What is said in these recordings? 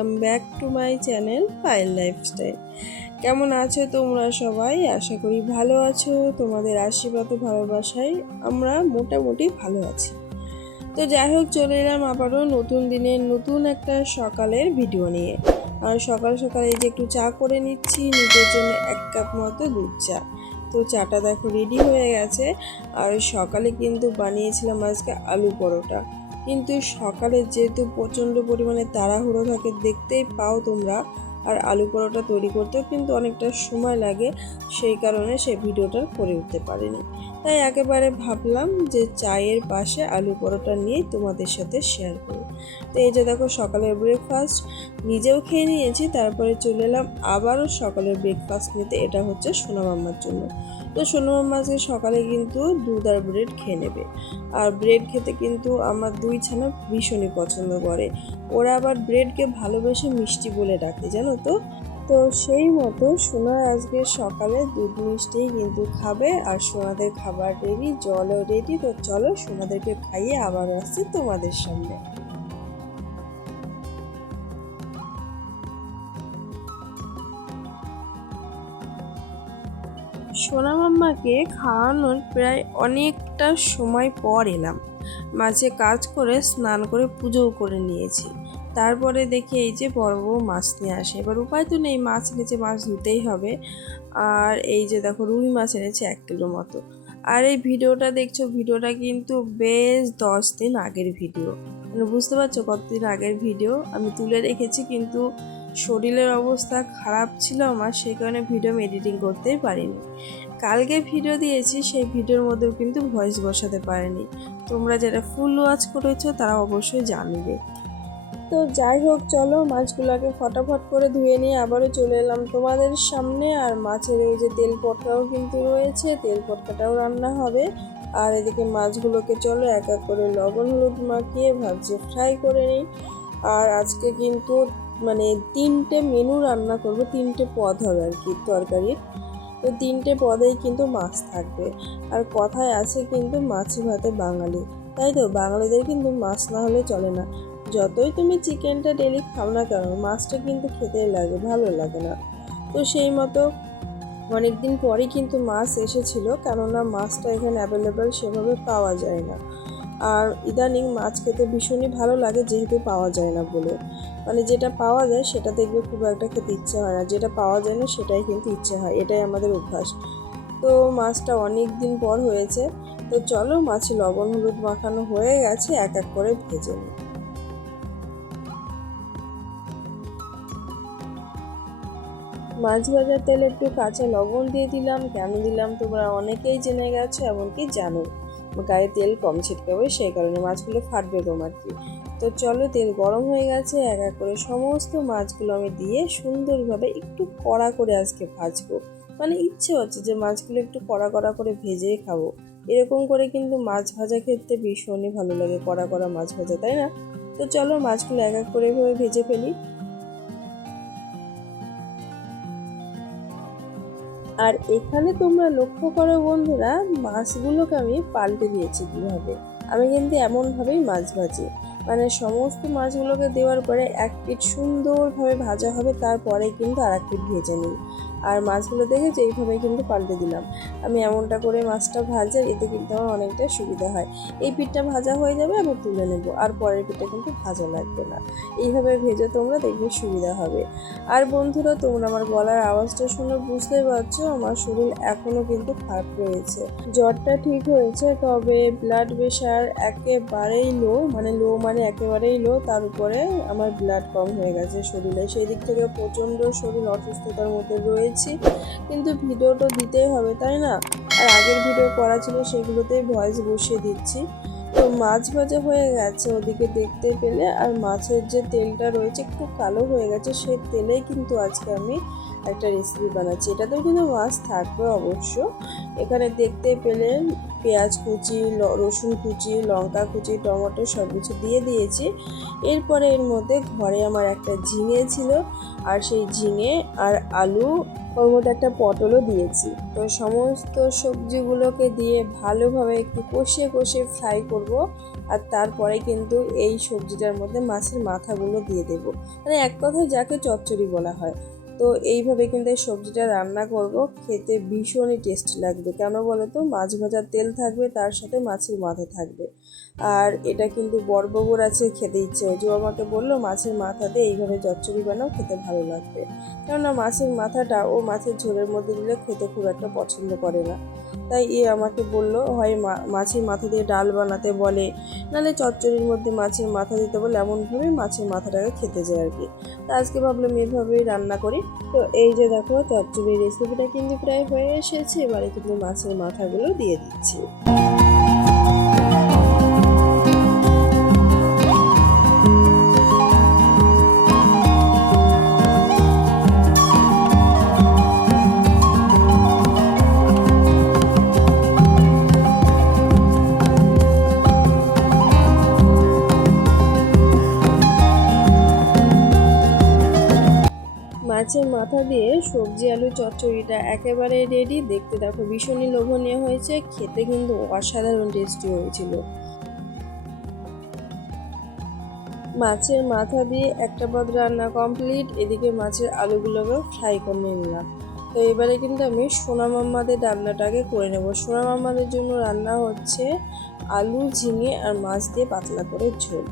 Welcome back to my channel Payel lifestyle কেমন আছো তোমরা সবাই? আশা করি ভালো আছো। তোমাদের আশীর্বাদ ভালোবাসায় আমরা মোটামুটি ভালো আছি। তো যাই হোক, চলে এলাম আবারও নতুন দিনের নতুন একটা সকালের ভিডিও নিয়ে। আর সকাল সকাল এই যে একটু চা করে নিচ্ছি, নিজের জন্য এক কাপ মতো দুধ চা। তো চাটা দেখো রেডি হয়ে গেছে। আর সকালে কিন্তু বানিয়েছিলাম আজকে আলু পরোটা। কিন্তু সকালে যেহেতু প্রচণ্ড পরিমাণে তাড়াহুড়ো থাকে, দেখতেই পাও তোমরা। আর আলু পরোটা তৈরি করতেও কিন্তু অনেকটা সময় লাগে, সেই কারণে সেই ভিডিওটা করে উঠতে পারিনি। তাই একেবারে ভাবলাম যে চায়ের পাশে আলু পরোটা নিয়ে তোমাদের সাথে শেয়ার করি। তো এই যে দেখো সকালের ব্রেকফাস্ট নিজেও খেয়ে নিয়েছি, তারপরে চলে এলাম আবারও সকালের ব্রেকফাস্ট নিতে। এটা হচ্ছে সোনা মাম্মার জন্য। তো সোনা মাম্মা আজকে সকালে কিন্তু দুধ আর ব্রেড খেয়ে নেবে। আর ব্রেড খেতে কিন্তু আমার দুই ছানা ভীষণই পছন্দ করে। ওরা আবার ব্রেডকে ভালোবেসে মিষ্টি বলে ডাকে, জানো তো? তো সেই মতো সোনা আজকে সকালে দুধ মিষ্টিই কিন্তু খাবে, আর সোনাদের খাবার রেডি জলও রেডি তো চলো সোনাদেরকে খাইয়ে আবার আসছি তোমাদের সামনে। সোনা মাম্মাকে খাওয়ানোর প্রায় অনেকটা সময় পর এলাম। মাঝে কাজ করে স্নান করে পুজোও করে নিয়েছি। তারপরে দেখি এই যে বড় বড় মাছ নিয়ে আসে। এবার উপায় তো নেই, মাছ এনেছে, মাছ ধুতেই হবে। আর এই যে দেখো রুই মাছ এনেছে এক কিলো মতো। আর এই ভিডিওটা দেখছ, ভিডিওটা কিন্তু বেশ দশ দিন আগের ভিডিও। মানে বুঝতে পারছ কতদিন আগের ভিডিও? আমি তুলে রেখেছি কিন্তু শরীরের অবস্থা খারাপ ছিল আমার, সেই কারণে ভিডিও আমি এডিটিং করতেই পারিনি। কালকে ভিডিও দিয়েছি, সেই ভিডিওর মধ্যেও কিন্তু ভয়েস বসাতে পারিনি। তোমরা যারা ফুল ওয়াচ করেছ, তারা অবশ্যই জানবে। তো যাই হোক, চলো মাছগুলোকে ফটাফট করে ধুয়ে নিয়ে আবারও চলে এলাম তোমাদের সামনে। আর মাছের ওই যে তেল পটকাও কিন্তু রয়েছে, তেল পটকাটাও রান্না হবে। আর এদিকে মাছগুলোকে চলো এক এক করে লবণ, হলুদ মাখিয়ে ভাবছি ফ্রাই করে নিই। আর আজকে কিন্তু মানে তিনটে মেনু রান্না করব, তিনটে পদ হবে আর কি তরকারির। তো তিনটে পদেই কিন্তু মাছ থাকবে। আর কথায় আছে কিন্তু মাছি ভাতে বাঙালি। তাই তো? বাঙালিদের কিন্তু মাছ না হলে চলে না। যতই তুমি চিকেনটা ডেলি খাও না কেন, মাছটা কিন্তু খেতেই লাগে, ভালো লাগে না। তো সেই মতো অনেক দিন পরেই কিন্তু মাছ এসেছিল, কেননা মাছটা এখানে অ্যাভেলেবেল সেভাবে পাওয়া যায় না। আর ইদানিং মাছ খেতে ভীষণই ভালো লাগে, যেহেতু পাওয়া যায় না বলে। মানে যেটা পাওয়া যায় সেটা দেখবে খুব একটা খেতে ইচ্ছে হয় না, যেটা পাওয়া যায় না সেটাই কিন্তু ইচ্ছে হয়, এটাই আমাদের অভ্যাস। তো মাছটা অনেক দিন পর হয়েছে, তো চলো মাছে লবণ, হলুদ মাখানো হয়ে গেছে, এক এক করে ভেজে নিই। মাছ ভাজার তেলে একটু কাঁচা লবণ দিয়ে দিলাম, কেন দিলাম তোমরা অনেকেই জেনে গেছো, এমনকি জানো। গায়ে তেল কম ছিটকাবে সেই কারণে মাছগুলো ফাটবে তোমার কি তো চলো, তেল গরম হয়ে গেছে, এক এক করে সমস্ত মাছগুলো আমি দিয়ে সুন্দরভাবে একটু কড়া করে আজকে ভাজবো। মানে ইচ্ছে হচ্ছে যে মাছগুলো একটু কড়া কড়া করে ভেজেই খাব। এরকম করে কিন্তু মাছ ভাজা খেতে ভীষণই ভালো লাগে, কড়া কড়া মাছ ভাজা, তাই না? তো চলো, মাছগুলো এক এক করে ভেজে ফেলি। আর এখানে তোমরা লক্ষ্য করো বন্ধুরা, মাছগুলোকে আমি পাল্টে দিয়েছি কীভাবে। আমি কিন্তু এমনভাবেই মাছ ভাজি। মানে সমস্ত মাছগুলোকে দেওয়ার পরে এক পিঠ সুন্দরভাবে ভাজা হবে, তারপরে কিন্তু আর এক পিঠ ভেজে নিই। আর মাছগুলো দেখে যে এইভাবে কিন্তু পাল্টে দিলাম। আমি এমনটা করে মাছটা ভাজা এতে কিন্তু আমার অনেকটা সুবিধা হয়। এই পিঠটা ভাজা হয়ে যাবে, আমি তুলে নেব। আর পরের পিঠটা কিন্তু ভাজা লাগবে না। এইভাবে ভেজে তোমরা দেখবে সুবিধা হবে। আর বন্ধুরা, তোমরা আমার গলার আওয়াজটা শুনে বুঝতে পারছ, আমার শরীর এখনও কিন্তু খারাপ রয়েছে। জ্বরটা ঠিক হয়েছে, তবে ব্লাড প্রেশার একেবারেই লো মানে লো মানে একেবারেই লো, তার উপরে আমার ব্লাড কম হয়ে গেছে শরীরে। সেই দিক থেকে প্রচণ্ড শরীর অসুস্থতার মধ্যে রয়েছি, কিন্তু ভিডিও তো দিতেই হবে, তাই না? আর আগের ভিডিও করা ছিল সেগুলোতেই ভয়েস বসিয়ে দিচ্ছি। তো মাছ ভাজা হয়ে গেছে ওদিকে দেখতে পেলে, আর মাছের যে তেলটা রয়েছে একটু কালো হয়ে গেছে, সেই তেলেই কিন্তু আজকে আমি একটা রেসিপি বানাচ্ছি। এটাতেও কিন্তু মাছ থাকবে অবশ্য। এখানে দেখতে পেলেন পেঁয়াজ কুচি রসুন কুচি, লঙ্কা কুচি, টমেটো সব কিছু দিয়ে দিয়েছি। এরপরে এর মধ্যে ঘরে আমার একটা ঝিঙে ছিল, আর সেই ঝিঙে আর আলু, ওর মধ্যে একটা পটলও দিয়েছি। তো সমস্ত সবজিগুলোকে দিয়ে ভালোভাবে একটু কষিয়ে কষিয়ে ফ্রাই করব, আর তারপরে কিন্তু এই সবজিটার মধ্যে মাছের মাথাগুলো দিয়ে দেব। মানে এক কথায় যাকে চচ্চড়ি বলা হয়। তো এইভাবে কিন্তু এই সবজিটা রান্না করব। খেতে ভীষণই টেস্ট লাগবে। কেন বলো তো মাছ ভাজার তেল থাকবে, তার সাথে মাছের মাথা থাকবে। আর এটা কিন্তু বড়ববুর আছে, খেতে ইচ্ছে হয়েছে ও আমাকে বলল, মাছের মাথা দিয়ে এইভাবে চচ্চড়ি বানাও, খেতে ভালো লাগবে। কেননা মাছের মাথাটা ও মাছের ঝোলের মধ্যে দিলে খেতে খুব একটা পছন্দ করে না। তাই এ আমাকে বলল, হয় মাছের মাথা দিয়ে ডাল বানাতে বলে, নাহলে চচ্চড়ির মধ্যে মাছের মাথা দিতে বলে এমনভাবে মাছের মাথাটাকে খেতে যায় আর কি তা আজকে ভাবলাম এভাবেই রান্না করি। তো এই যে দেখো, চচ্চড়ির রেসিপিটা কিন্তু প্রায় হয়ে এসেছে। এবারে কিন্তু মাছের মাথাগুলো দিয়ে দিচ্ছি। মাছের মাথা দিয়ে সবজি, আলু, চচ্চড়িটা একেবারে রেডি দেখতে দেখো, ভীষণই লোভনীয় হয়েছে। খেতে কিন্তু অসাধারণ টেস্টি হয়েছিল। মাছের মাথা দিয়ে একটা পদ রান্না কমপ্লিট এদিকে মাছের আলুগুলোকে ফ্রাই করে নিলাম। তো এবারে কিন্তু আমি সোনা মাম্মাদের রান্নাটাকে করে নেব। সোনা মাম্মাদের জন্য রান্না হচ্ছে আলু, ঝিঙে আর মাছ দিয়ে পাতলা করে ঝোল।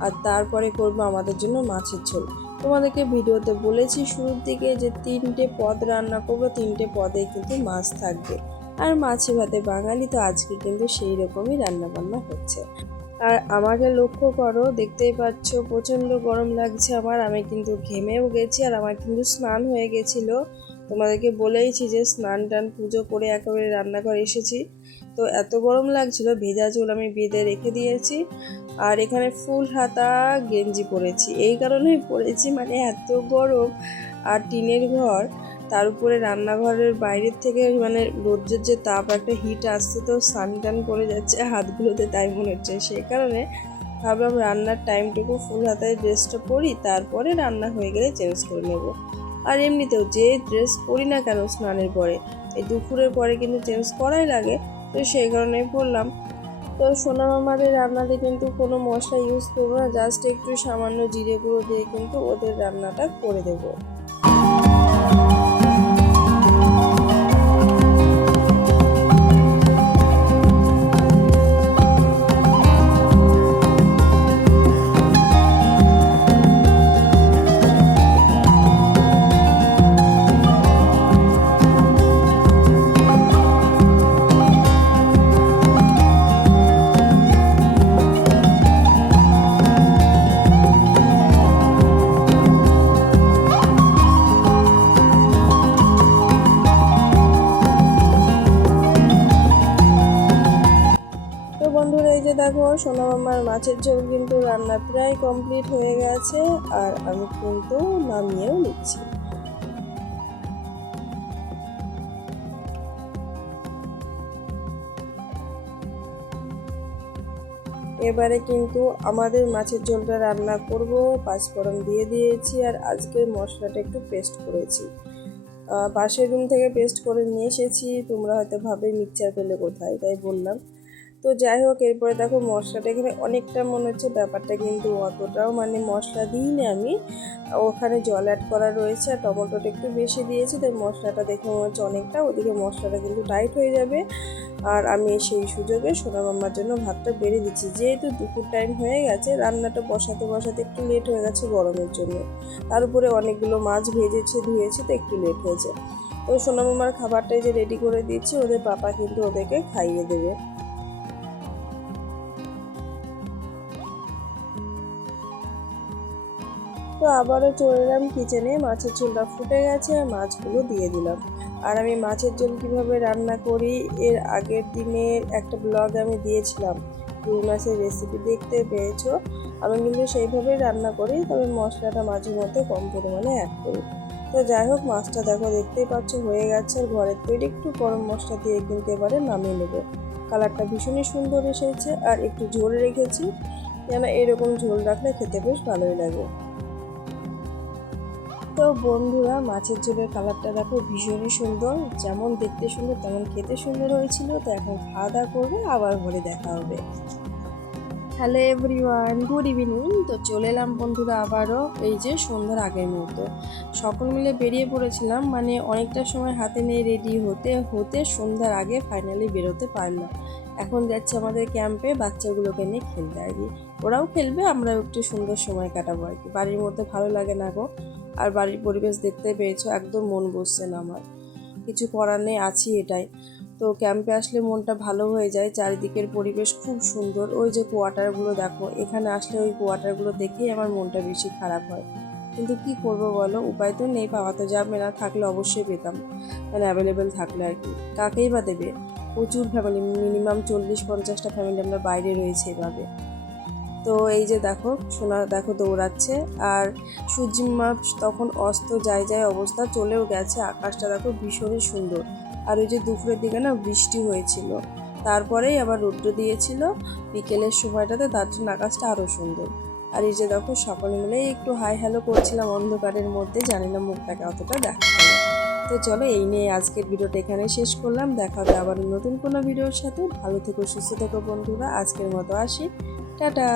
আর তারপরে করব আমাদের জন্য মাছের ঝোল। তোমাদেরকে ভিডিওতে বলেছি শুরুর দিকে যে তিনটে পদ রান্না করব, তিনটে পদে কিন্তু মাছ থাকবে। আর মাছে ভাতে বাঙালি, তো আজকে কিন্তু সেই রকমই রান্না বান্না হচ্ছে। আর আমাকে লক্ষ্য করো, দেখতেই পাচ্ছ প্রচণ্ড গরম লাগছে আমার। আমি কিন্তু ঘেমেও গেছি আর আমার কিন্তু স্নান হয়ে গেছিল। তোমাদেরকে বলেইছি যে স্নান টান পুজো করে একেবারে রান্নাঘর এসেছি। তো এত গরম লাগছিল, ভেজা চুল আমি বেঁধে রেখে দিয়েছি। আর এখানে ফুল হাতা গেঞ্জি পরেছি। এই কারণেই পরেছি মানে এত গরম আর টিনের ঘর, তার উপরে রান্নাঘরের বাইরের থেকে মানে রোদ্রের যে তাপ একটা হিট আসছে তো সান টান পড়ে যাচ্ছে হাতগুলোতে তাই মনে হচ্ছে। সেই কারণে ভাবলাম রান্নার টাইমটুকু ফুল হাতায় ড্রেসটা পরি, তারপরে রান্না হয়ে গেলে চেঞ্জ করে নেব। আর এমনিতেও যে ড্রেস পরি না কেন স্নানের পরে, এই দুপুরের পরে কিন্তু চেঞ্জ করাই লাগে। তো সেই কারণেই পরলাম তো সোনা মামাদের রান্নাতে কিন্তু কোনো মশলা ইউজ করব না জাস্ট একটু সামান্য জিরে গুঁড়ো দিয়ে কিন্তু ওদের রান্নাটা করে দেবো। দেখো, সোনা মামার মাছের ঝোল কিন্তু রান্না প্রায় কমপ্লিট হয়ে গেছে আর আমি কিন্তু নামিয়েও নিচ্ছি। এবারে কিন্তু আমাদের মাছের ঝোলটা রান্না করব, পাঁচফোড়ন দিয়ে দিয়েছি আর আজকে মশলাটা একটু পেস্ট করেছি। পাশের রুম থেকে পেস্ট করে নিয়ে এসেছি, তোমরা হয়তো ভাবে মিক্সচার পেলে কোথায়, তাই বললাম। তো যাই হোক, এরপরে দেখো মশলাটা এখানে অনেকটা মনে হচ্ছে ব্যাপারটা কিন্তু অতটাও মানে মশলা দিইনি আমি। ওখানে জল অ্যাড করা রয়েছে আর টমেটোটা একটু বেশি দিয়েছি, তাই মশলাটা দেখে মনে হচ্ছে অনেকটা, ওদিকে মশলাটা কিন্তু টাইট হয়ে যাবে। আর আমি সেই সুযোগে সোনা মাম্মার জন্য ভাতটা বেড়ে দিচ্ছি। যেহেতু দুপুর টাইম হয়ে গেছে, রান্নাটা বসাতে বসাতে একটু লেট হয়ে গেছে গরমের জন্য। তার উপরে অনেকগুলো মাছ ভেজেছে, ধুয়েছে, তো একটু লেট হয়েছে। তো সোনা মামার খাবারটাই যে রেডি করে দিচ্ছি, ওদের পাপা কিন্তু ওদেরকে খাইয়ে দেবে। তো আবারও চলে এলাম কিচেনে মাছের ঝোলটা ফুটে গেছে, মাছগুলো দিয়ে দিলাম। আর আমি মাছের ঝোল কীভাবে রান্না করি, এর আগের দিনের একটা ব্লগ আমি দিয়েছিলাম। রুই মাছের রেসিপি দেখতে পেয়েছ। আমি কিন্তু সেইভাবেই রান্না করি, তবে মশলাটা মাঝে মধ্যে কম পরিমাণে অ্যাড করি। তো যাই হোক, মাছটা দেখো, দেখতেই পাচ্ছ, হয়ে গেছে। আর ঘরের তৈরি একটু গরম মশলা দিয়ে কিন্তু এবারে নামিয়ে নেব। কালারটা ভীষণই সুন্দর এসেছে, আর একটু ঝোল রেখেছি। যেন এরকম ঝোল রাখলে খেতে বেশ ভালোই লাগে। তো বন্ধুরা, মাছের ঝোলের কালারটা দেখো ভীষণই সুন্দর। যেমন দেখতে সুন্দর, তেমন খেতে সুন্দর হয়েছিল। তো এখন খাওয়া দাওয়া করবে, আবার ঘরে দেখা হবে। হ্যালো এভরিওয়ান গুড ইভিনিং তো চলে এলাম বন্ধুরা আবারও, এই যে সন্ধ্যার আগের মুহূর্ত। সকল মিলে বেরিয়ে পড়েছিলাম মানে অনেকটা সময় হাতে নিয়ে রেডি হতে হতে সন্ধ্যার আগে ফাইনালি বেরোতে পারলাম। এখন যাচ্ছে আমাদের ক্যাম্পে বাচ্চাগুলোকে নিয়ে খেলতে। আর কি, ওরাও খেলবে, আমরাও একটু সুন্দর সময় কাটাবো আর কি। বাড়ির মধ্যে ভালো লাগে না গো। আর বাড়ির পরিবেশ দেখতে পেয়েছ, একদম মন বসছে না আমার। কিছু করার নেই, আছি এটাই। তো ক্যাম্পে আসলে মনটা ভালো হয়ে যায়, চারিদিকের পরিবেশ খুব সুন্দর। ওই যে কোয়ার্টারগুলো দেখো, এখানে আসলে ওই কোয়ার্টারগুলো দেখেই আমার মনটা বেশি খারাপ হয়। কিন্তু কি করব বলো, উপায় তো নেই পাওয়া তো যাবে না, থাকলে অবশ্যই পেতাম। মানে অ্যাভেলেবেল থাকলে আর কি। কাকেই বা দেবে? প্রচুর ফ্যামিলি মিনিমাম চল্লিশ পঞ্চাশটা ফ্যামিলি আমরা বাইরে রয়েছে এভাবে। তো এই যে দেখো, সোনা দেখো দৌড়াচ্ছে আর সূর্যি মাপ তখন অস্ত যায় যায় অবস্থা, চলেও গেছে, আকাশটা দেখো ভীষণই সুন্দর। আর ওই যে দুপুরের দিকে না বৃষ্টি হয়েছিল, তারপরেই আবার রৌদ্র দিয়েছিল, বিকেলের সময়টাতে তার জন্য আকাশটা আরও সুন্দর। আর এই যে দেখো, সকলে মিলে একটু হাই হ্যালো করছিলাম অন্ধকারের মধ্যে, জানি না মুখটাকে অতটা দেখা তো চলো, এই নিয়ে আজকের ভিডিওটা এখানে শেষ করলাম। দেখা হবে আবার নতুন কোনো ভিডিওর সাথে। ভালো থেকো, সুস্থ থেকো বন্ধুরা। আজকের মতো আসি। টাটা।